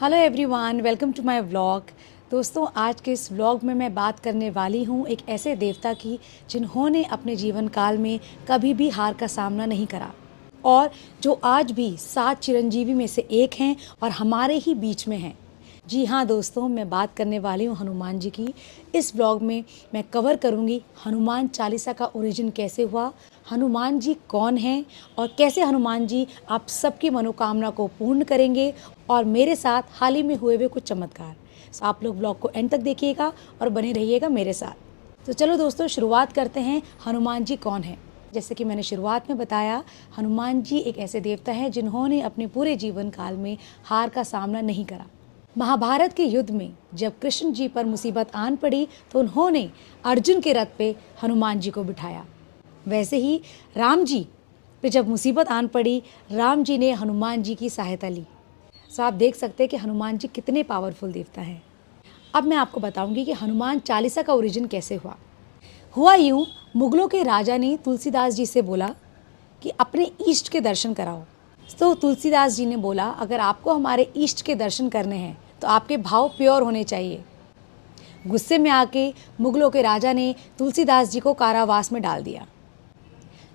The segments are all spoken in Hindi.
Hello everyone, welcome to my vlog. दोस्तों, आज के इस व्लॉग में मैं बात करने वाली हूँ एक ऐसे देवता की जिन्होंने अपने जीवन काल में कभी भी हार का सामना नहीं करा और जो आज भी 7 चिरंजीवी में से एक हैं और हमारे ही बीच में हैं। जी हाँ दोस्तों, मैं बात करने वाली हूँ हनुमान जी की। इस ब्लॉग में मैं कवर करूँगी हनुमान चालीसा का ओरिजिन कैसे हुआ, हनुमान जी कौन हैं और कैसे हनुमान जी आप सबकी मनोकामना को पूर्ण करेंगे और मेरे साथ हाल ही में हुए कुछ चमत्कार। तो आप लोग ब्लॉग को एंड तक देखिएगा और बने रहिएगा मेरे साथ। तो चलो दोस्तों, शुरुआत करते हैं। हनुमान जी कौन है? जैसे कि मैंने शुरुआत में बताया, हनुमान जी एक ऐसे देवता हैं जिन्होंने अपने पूरे जीवन काल में हार का सामना नहीं करा। महाभारत के युद्ध में जब कृष्ण जी पर मुसीबत आन पड़ी तो उन्होंने अर्जुन के रथ पे हनुमान जी को बिठाया। वैसे ही राम जी पे जब मुसीबत आन पड़ी, राम जी ने हनुमान जी की सहायता ली। सो आप देख सकते हैं कि हनुमान जी कितने पावरफुल देवता हैं। अब मैं आपको बताऊंगी कि हनुमान चालीसा का ओरिजिन कैसे हुआ। हुआ यूं, मुगलों के राजा ने तुलसीदास जी से बोला कि अपने ईष्ट के दर्शन कराओ। तो तुलसीदास जी ने बोला, अगर आपको हमारे ईष्ट के दर्शन करने हैं तो आपके भाव प्योर होने चाहिए। गुस्से में आके मुगलों के राजा ने तुलसीदास जी को कारावास में डाल दिया।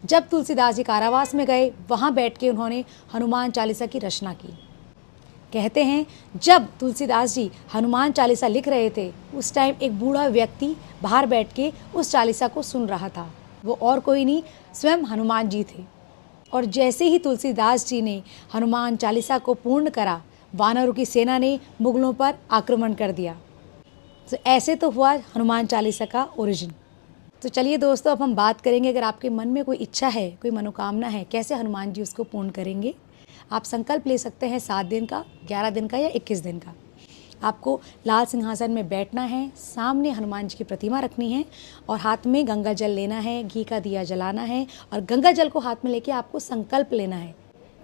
जब तुलसीदास जी कारावास में गए, वहाँ बैठ के उन्होंने हनुमान चालीसा की रचना की। कहते हैं जब तुलसीदास जी हनुमान चालीसा लिख रहे थे, उस टाइम एक बूढ़ा व्यक्ति बाहर बैठ के उस चालीसा को सुन रहा था। वो और कोई नहीं, स्वयं हनुमान जी थे। और जैसे ही तुलसीदास जी ने हनुमान चालीसा को पूर्ण करा, वानरों की सेना ने मुगलों पर आक्रमण कर दिया। तो ऐसे तो हुआ हनुमान चालीसा का ओरिजिन। तो चलिए दोस्तों, अब हम बात करेंगे, अगर आपके मन में कोई इच्छा है, कोई मनोकामना है, कैसे हनुमान जी उसको पूर्ण करेंगे। आप संकल्प ले सकते हैं 7 दिन का, 11 दिन का या 21 दिन का। आपको लाल सिंहासन में बैठना है, सामने हनुमान जी की प्रतिमा रखनी है और हाथ में गंगा जल लेना है, घी का दिया जलाना है और गंगा जल को हाथ में लेके आपको संकल्प लेना है।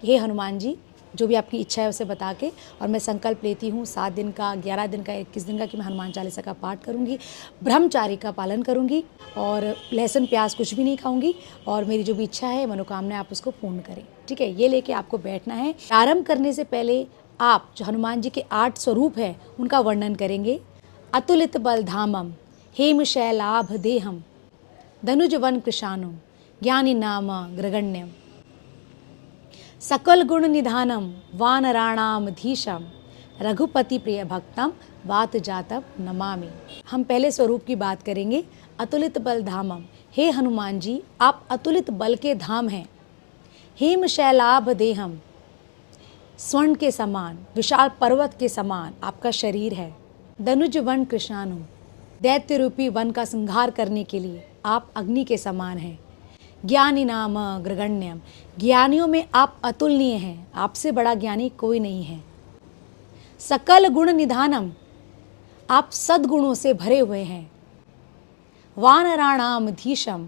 हे हनुमान जी, जो भी आपकी इच्छा है उसे बता के, और मैं संकल्प लेती हूँ 7 दिन का, 11 दिन का, 21 दिन का कि मैं हनुमान चालीसा का पाठ करूँगी, ब्रह्मचारी का पालन करूँगी और लहसुन प्याज कुछ भी नहीं खाऊँगी और मेरी जो भी इच्छा है, मनोकामना है, आप उसको पूर्ण करें। ठीक है, ये लेके आपको बैठना है। प्रारंभ करने से पहले आप जो हनुमान जी के 8 स्वरूप हैं उनका वर्णन करेंगे। अतुलित बलधामम, हेम शैलाभ देहम, धनुज वन कृशानुम, ज्ञानी नाम ग्रगण्यम, सकल गुण निधानम, वानराणाम धीशम, रघुपति प्रिय भक्तम, वात जातम नमामि। हम पहले स्वरूप की बात करेंगे। अतुलित बल धामम, हे हनुमान जी, आप अतुलित बल के धाम हैं। हेम शैलाभ देहम, स्वर्ण के समान, विशाल पर्वत के समान आपका शरीर है। धनुज वन कृष्णानु, दैत्य रूपी वन का संहार करने के लिए आप अग्नि के समान हैं। ज्ञानी नाम ग्रगण्यम, ज्ञानियों में आप अतुलनीय हैं, आपसे बड़ा ज्ञानी कोई नहीं है। सकल गुण निधानम, आप सद्गुणों से भरे हुए हैं। वानराणाम धीशम,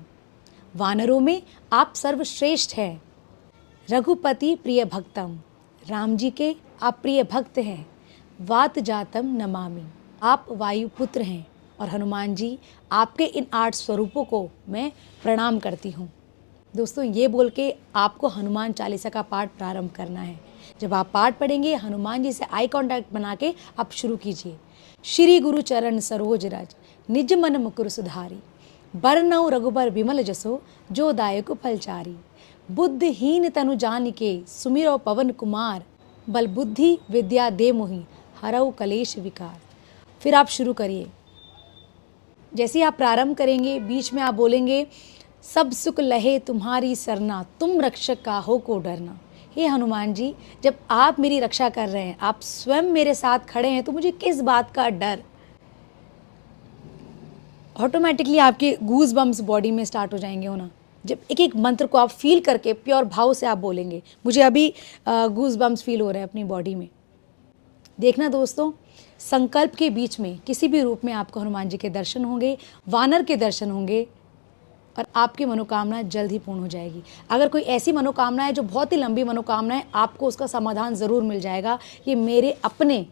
वानरों में आप सर्वश्रेष्ठ हैं। रघुपति प्रिय भक्तम, राम जी के आप प्रिय भक्त हैं। वात जातम नमामि, आप वायुपुत्र हैं। और हनुमान जी, आपके इन 8 स्वरूपों को मैं प्रणाम करती हूँ। दोस्तों, ये बोल के आपको हनुमान चालीसा का पाठ प्रारंभ करना है। जब आप पाठ पढ़ेंगे, हनुमान जी से आई कांटेक्ट बना के आप शुरू कीजिए। श्री गुरु चरण सरोज रज, निज मन मुकुर सुधारी, बरनऊ रघुबर विमल जसो, जो दायक फलचारी। बुद्धिहीन तनु जानिके, सुमिरो पवन कुमार, बल बुद्धि विद्या दे मोहि, हरऊ कलेश विकार। फिर आप शुरू करिए। जैसे ही आप प्रारंभ करेंगे, बीच में आप बोलेंगे, सब सुख लहे तुम्हारी सरना, तुम रक्षक का हो को डरना। हे हनुमान जी, जब आप मेरी रक्षा कर रहे हैं, आप स्वयं मेरे साथ खड़े हैं, तो मुझे किस बात का डर। ऑटोमेटिकली आपके गूज बम्स बॉडी में स्टार्ट हो जाएंगे होना। जब एक एक मंत्र को आप फील करके प्योर भाव से आप बोलेंगे। मुझे अभी गूज बम्स फील हो रहे हैं अपनी बॉडी में। देखना दोस्तों, संकल्प के बीच में किसी भी रूप में आपको हनुमान जी के दर्शन होंगे, वानर के दर्शन होंगे और आपकी मनोकामना जल्द ही पूर्ण हो जाएगी। अगर कोई ऐसी मनोकामना है जो बहुत ही लंबी मनोकामना है, आपको उसका समाधान ज़रूर मिल जाएगा। ये मेरे अपने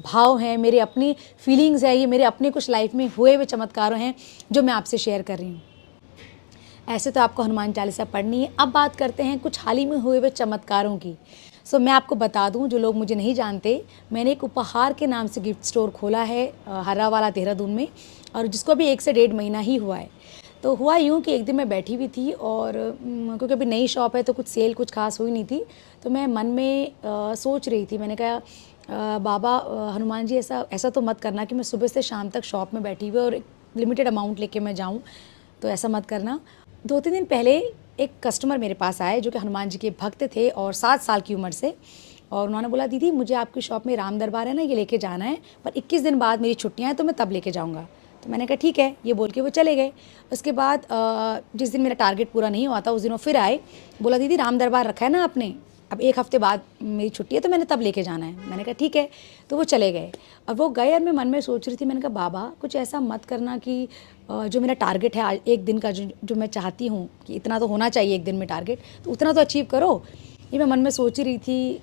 भाव हैं, मेरे अपनी फीलिंग्स है, ये मेरे अपने कुछ लाइफ में हुए हुए चमत्कारों हैं जो मैं आपसे शेयर कर रही हूँ। ऐसे तो आपको हनुमान चालीसा पढ़नी है। अब बात करते हैं कुछ हाल ही में हुए हुए चमत्कारों की। मैं आपको बता दूं, जो लोग मुझे नहीं जानते, मैंने एक उपहार के नाम से गिफ्ट स्टोर खोला है हर्रावाला देहरादून में, और जिसको अभी 1 से 1.5 महीना ही हुआ है। तो हुआ यूँ कि एक दिन मैं बैठी हुई थी और क्योंकि अभी नई शॉप है तो कुछ सेल कुछ खास हुई नहीं थी, तो मैं मन में सोच रही थी। मैंने कहा बाबा हनुमान जी, ऐसा ऐसा तो मत करना कि मैं सुबह से शाम तक शॉप में बैठी हुई और एक लिमिटेड अमाउंट लेके मैं जाऊँ, तो ऐसा मत करना। 2-3 दिन पहले एक कस्टमर मेरे पास आए जो कि हनुमान जी के भक्त थे और 7 साल की उम्र से, और उन्होंने बोला दीदी मुझे आपकी शॉप में राम दरबार है ना, ये लेके जाना है, पर 21 दिन बाद मेरी छुट्टियाँ हैं तो मैं तब लेके जाऊँगा। तो मैंने कहा ठीक है, ये बोल के वो चले गए। उसके बाद जिस दिन मेरा टारगेट पूरा नहीं हुआ था उस दिन वो फिर आए, बोला दीदी राम दरबार रखा है ना आपने, अब 1 हफ्ते बाद मेरी छुट्टी है तो मैंने तब लेके जाना है। मैंने कहा ठीक है, तो वो चले गए। और वो गए और मैं मन में सोच रही थी, मैंने कहा बाबा कुछ ऐसा मत करना कि जो मेरा टारगेट है आज 1 दिन का, जो मैं चाहती हूँ कि इतना तो होना चाहिए 1 दिन में टारगेट, तो उतना तो अचीव करो। ये मैं मन में सोच ही रही थी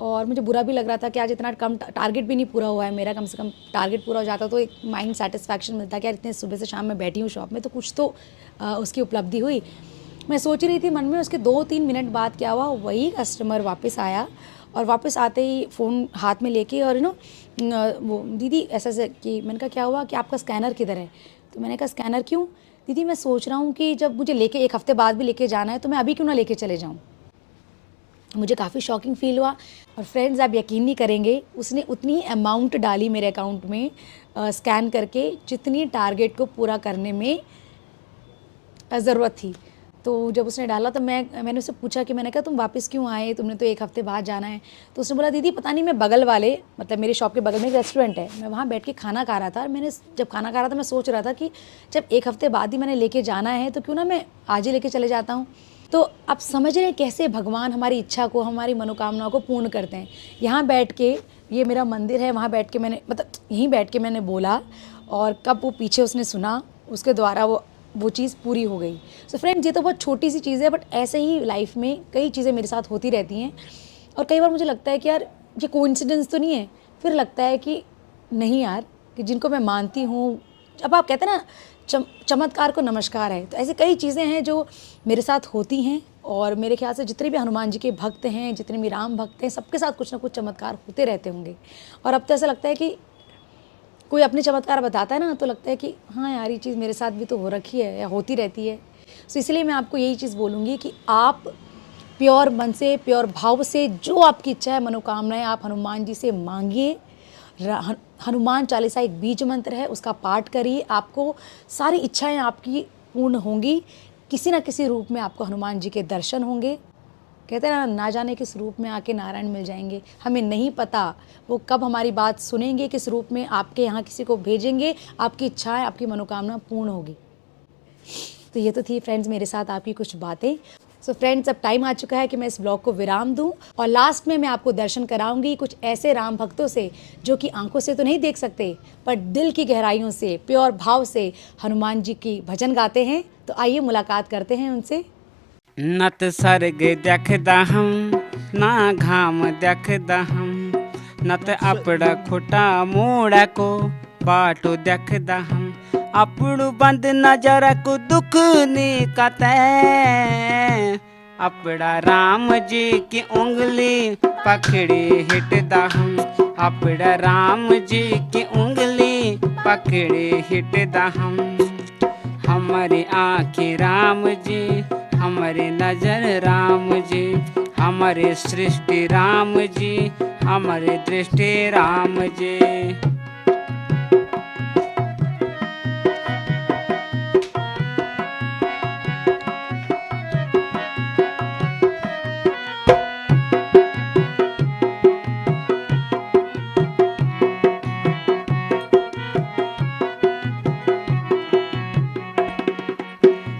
और मुझे बुरा भी लग रहा था कि आज इतना कम टारगेट भी नहीं पूरा हुआ है मेरा। कम से कम टारगेट पूरा हो जाता तो एक माइंड सेटिस्फैक्शन मिलता कि यार इतने सुबह से शाम में बैठी हूँ शॉप में तो कुछ तो उसकी उपलब्धि हुई। मैं सोच रही थी मन में, उसके 2-3 मिनट बाद क्या हुआ, वही कस्टमर वापस आया और वापस आते ही फ़ोन हाथ में लेके और वो दीदी ऐसा ऐसा कि मैंने कहा क्या हुआ कि आपका स्कैनर किधर है? तो मैंने कहा स्कैनर क्यों? दीदी मैं सोच रहा हूँ कि जब मुझे लेके 1 हफ्ते बाद भी लेके जाना है तो मैं अभी क्यों ना लेके चले जाऊँ। मुझे काफ़ी शॉकिंग फ़ील हुआ और फ्रेंड्स आप यकीन नहीं करेंगे, उसने उतनी ही अमाउंट डाली मेरे अकाउंट में स्कैन करके जितनी टारगेट को पूरा करने में ज़रूरत थी। तो जब उसने डाला तो मैंने उससे पूछा कि मैंने कहा तुम वापस क्यों आए, तुमने तो 1 हफ्ते बाद जाना है। तो उसने बोला दीदी पता नहीं, मैं बगल वाले मतलब मेरे शॉप के बगल में एक रेस्टोरेंट है, मैं वहाँ बैठ के खाना खा रहा था और मैंने जब खाना खा रहा था मैं सोच रहा था कि जब 1 हफ्ते बाद ही मैंने लेके जाना है तो क्यों ना मैं आज ही लेके चले जाता हूँ। तो आप समझ रहे हैं कैसे भगवान हमारी इच्छा को, हमारी मनोकामनाओं को पूर्ण करते हैं। यहाँ बैठ के, ये मेरा मंदिर है, वहाँ बैठ के मैंने मतलब यहीं बैठ के मैंने बोला और कब वो पीछे उसने सुना, उसके द्वारा वो चीज़ पूरी हो गई। सो फ्रेंड्स ये तो बहुत छोटी सी चीज़ है, बट ऐसे ही लाइफ में कई चीज़ें मेरे साथ होती रहती हैं और कई बार मुझे लगता है कि यार ये कोइंसिडेंस तो नहीं है, फिर लगता है कि नहीं यार, कि जिनको मैं मानती हूँ, अब आप कहते हैं ना चमत्कार को नमस्कार है, तो ऐसी कई चीज़ें हैं जो मेरे साथ होती हैं और मेरे ख्याल से जितने भी हनुमान जी के भक्त हैं, जितने भी राम भक्त हैं, सबके साथ कुछ ना कुछ चमत्कार होते रहते होंगे। और अब तो ऐसा लगता है कि कोई अपने चमत्कार बताता है ना तो लगता है कि हाँ यार ये चीज़ मेरे साथ भी तो हो रखी है या होती रहती है। सो इसलिए मैं आपको यही चीज़ बोलूँगी कि आप प्योर मन से, प्योर भाव से जो आपकी इच्छा है, मनोकामनाएं आप हनुमान जी से मांगिए। हनुमान चालीसा एक बीज मंत्र है, उसका पाठ करिए, आपको सारी इच्छाएं आपकी पूर्ण होंगी। किसी न किसी रूप में आपको हनुमान जी के दर्शन होंगे। कहते हैं ना जाने किस रूप में आके नारायण मिल जाएंगे, हमें नहीं पता वो कब हमारी बात सुनेंगे, किस रूप में आपके यहाँ किसी को भेजेंगे, आपकी इच्छाएं, आपकी मनोकामना पूर्ण होगी। तो ये तो थी फ्रेंड्स मेरे साथ आपकी कुछ बातें। सो फ्रेंड्स अब टाइम आ चुका है कि मैं इस ब्लॉग को विराम दूं और लास्ट में मैं आपको दर्शन कराऊंगी कुछ ऐसे राम भक्तों से जो कि आंखों से तो नहीं देख सकते पर दिल की गहराइयों से, प्योर भाव से हनुमान जी की भजन गाते हैं। तो आइए मुलाकात करते हैं उनसे। नत सर्ग देखदा हम ना घाम देखदा हम, नत अपड़ा खुटा मोड़ा को बाटो देखदा हम, अपड़ू बंद नजर को दुख निकते, अपड़ा राम जी की उंगली पकड़ी हिटदा हम, अपड़ा राम जी की उंगली पकड़ी हिटदा हम। हमारी आँखें राम जी, हमारे नजर राम जी, हमारे सृष्टि राम जी, हमारे दृष्टि राम जी।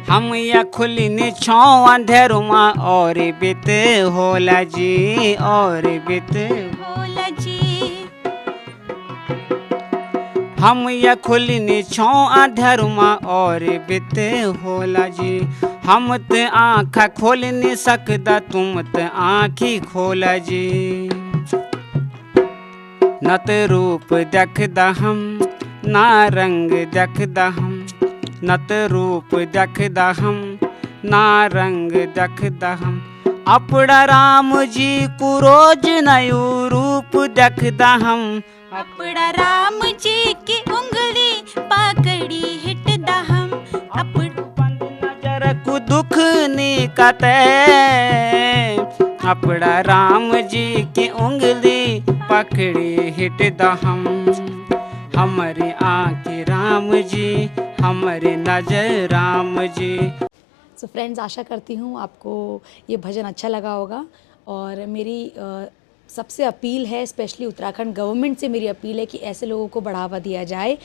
हम या खुलिनी छो अंधेरुमा और बित होला जी, और बित होला जी। हम या खुलिनी छो अंधेरुमा और बित होला जी, हम ते आँख खोल नहीं सकदा तुम ते आँखी खोला जी। न ते रूप देखदा हम ना रंग देखदा हम, न ते रूप देखदा हम ना रंग देखदा हम अपना राम जी को रोज नयो रूप देखदा हम अपना राम जी की उंगली पकड़ी हिटदा हम बंद नजर को दुख नी कते अपना राम जी की उंगली पकड़ी हिटदा हम हमारे आँखें राम जी हमारे नजर राम जी। सो फ्रेंड्स, आशा करती हूँ आपको ये भजन अच्छा लगा होगा। और मेरी सबसे अपील है, स्पेशली उत्तराखंड गवर्नमेंट से मेरी अपील है कि ऐसे लोगों को बढ़ावा दिया जाए।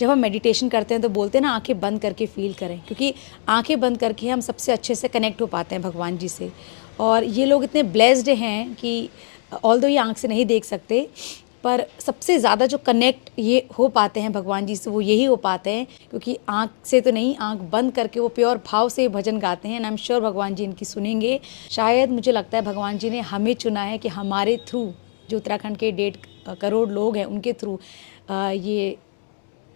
जब हम मेडिटेशन करते हैं तो बोलते हैं ना, आंखें बंद करके फील करें, क्योंकि आंखें बंद करके हम सबसे अच्छे से कनेक्ट हो पाते हैं भगवान जी से। और ये लोग इतने ब्लेस्ड हैं कि ऑल्दो ये आंख से नहीं देख सकते, पर सबसे ज़्यादा जो कनेक्ट ये हो पाते हैं भगवान जी से वो यही हो पाते हैं, क्योंकि आँख से तो नहीं, आँख बंद करके वो प्योर भाव से भजन गाते हैं। एंड आई एम श्योर भगवान जी इनकी सुनेंगे। शायद मुझे लगता है भगवान जी ने हमें चुना है कि हमारे थ्रू, जो उत्तराखंड के 1.5 करोड़ लोग हैं, उनके थ्रू ये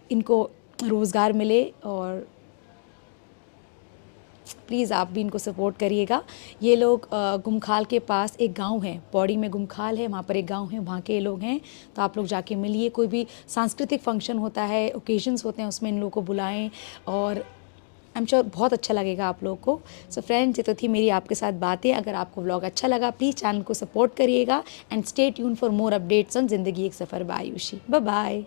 इनको रोज़गार मिले। और प्लीज़ आप भी इनको सपोर्ट करिएगा। ये लोग गुमखाल के पास एक गांव है, पौड़ी में गुमखाल है, वहाँ पर एक गांव है, वहाँ के लोग हैं। तो आप लोग जाके मिलिए। कोई भी सांस्कृतिक फंक्शन होता है, ओकेजन्स होते हैं, उसमें इन लोगों को बुलाएं और आई एम श्योर बहुत अच्छा लगेगा आप लोग को। सो फ्रेंड्स, ये तो थी मेरी आपके साथ बातें। अगर आपको व्लॉग अच्छा लगा प्लीज़ चैनल को सपोर्ट करिएगा and stay tune for more updates on Zindagi Ek Safar bye Ayushi. Bye bye.